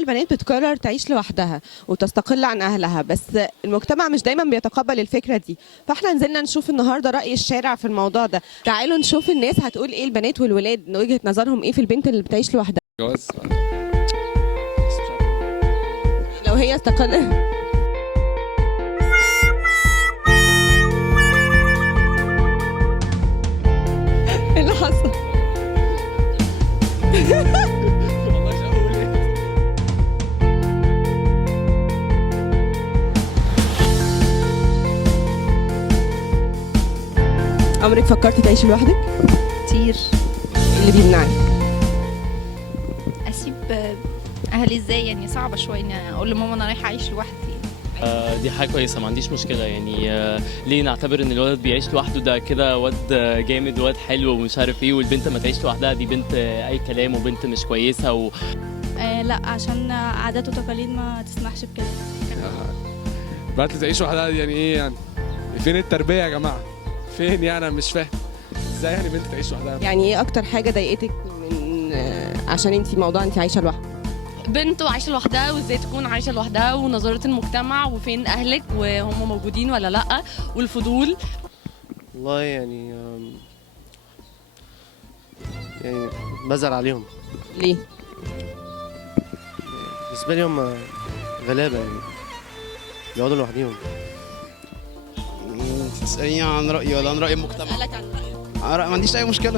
البنات بتقرر تعيش لوحدها وتستقل عن اهلها، بس المجتمع مش دايما بيتقبل الفكره دي. فاحنا نزلنا نشوف النهارده راي الشارع في الموضوع ده. تعالوا نشوف الناس هتقول ايه، البنات والولاد وجهه نظرهم ايه في البنت اللي بتعيش لوحدها جواز. لو هي استقلت. ايه اللي حصل؟ عمرك فكرتي تعيشي لوحدك؟ كتير. إيه اللي بيمنعك؟ اسيب اهلي ازاي؟ يعني صعبه شويه اني اقول لماما انا رايحه اعيش لوحدي. دي حاجة كويسة، ما عنديش مشكلة يعني. ليه نعتبر ان الولد بيعيش لوحده ده كده واد جامد واد حلو ومش عارف ايه، والبنت ما تعيش لوحدها دي بنت اي كلام وبنت مش كويسة لا، عشان عادات وتقاليد ما تسمحش بكده. بنت تعيش لوحدها يعني ايه يعني؟ فين التربية يا جماعة؟ فين يعني؟ انا مش فاهم ازاي يعني بنت تعيش لوحدها؟ يعني ايه اكتر حاجه ضايقتك من عشان انت موضوع انت عايشه لوحدك؟ بنت عايشه لوحدها وازاي تكون عايشه لوحدها، ونظره المجتمع، وفين اهلك وهم موجودين ولا لا، والفضول. والله يعني بزعل عليهم. ليه؟ بالنسبه لي هم غلابه يعني بيقعدوا لوحديهم. تسأليني عن رأيي ولا عن رأي المجتمع؟ اسالك عن رايك. ما عنديش أي مشكلة.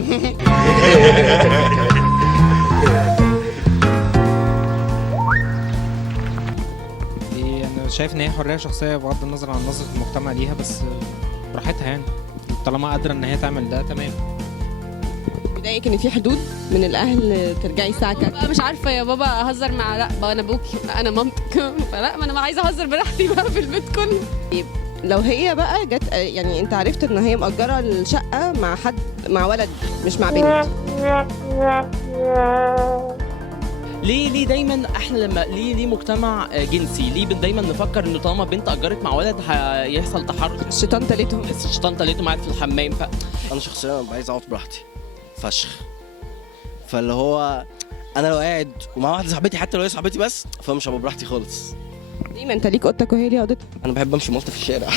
انا شايف ان هي حريه شخصيه بغض النظر عن نظره المجتمع ليها، بس براحتها يعني، طالما قادره ان هي تعمل ده تمام. بيضايقك ان في حدود من الاهل ترجعي الساعه كام؟ بقى مش عارفه يا بابا اهزر مع، لا بقى انا ابوكي، لا انا مامتك، فلا ما انا عايزه اهزر براحتي بقى في البيت كله. لو هي بقى جت، يعني انت عرفت ان هي مأجره الشقه مع حد، مع ولد مش مع بنت، ليه دايما احنا لما ليه مجتمع جنسي؟ ليه دايما نفكر انه طالما بنت اجرت مع ولد هيحصل تحرش؟ الشيطان تلتهم. الشيطان تلاته معاك في الحمام انا شخصيا ببقى عايز اقعد براحتي فشخ. فاللي هو انا لو قاعد ومع واحده صاحبتي، حتى لو هي صاحبتي بس، فمش هبقى براحتي خالص. ليه؟ ما انت ليك اوضتك وهي ليها اوضتها. انا بحب امشي ملط في الشارع.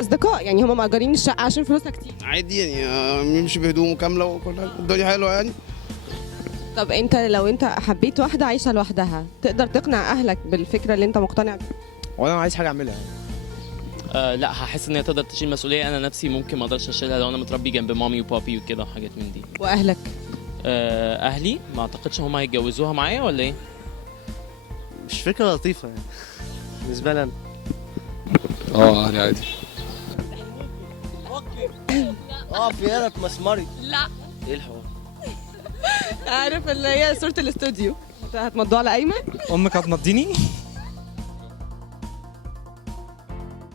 اصدقاء يعني هم مأجرين الشقه عشان فلوسها كتير. عادي يعني نمشي بهدومه كاملة وكل حاجة، الدنيا حلوة يعني. طب انت لو انت حبيت واحده عايشه لوحدها، تقدر تقنع اهلك بالفكره اللي انت مقتنع بيها؟ وانا عايز حاجة اعملها. لا، هحس ان هي تقدر تشيل مسؤوليه. انا نفسي ممكن ما اقدرش اشيلها لو انا متربي جنب مامي وبابي وكده وحاجات من دي. واهلك؟ اهلي ما اعتقدش هم هيتجوزوها معايا ولا ايه. مش فكره لطيفه يعني بالنسبه لي انا. اهلي عادي. في هنا في مسمري. لا ايه الحوار؟ عارف اللي هي صوره الاستوديو، هتمضوها على ايمن؟ امك هتمضيني؟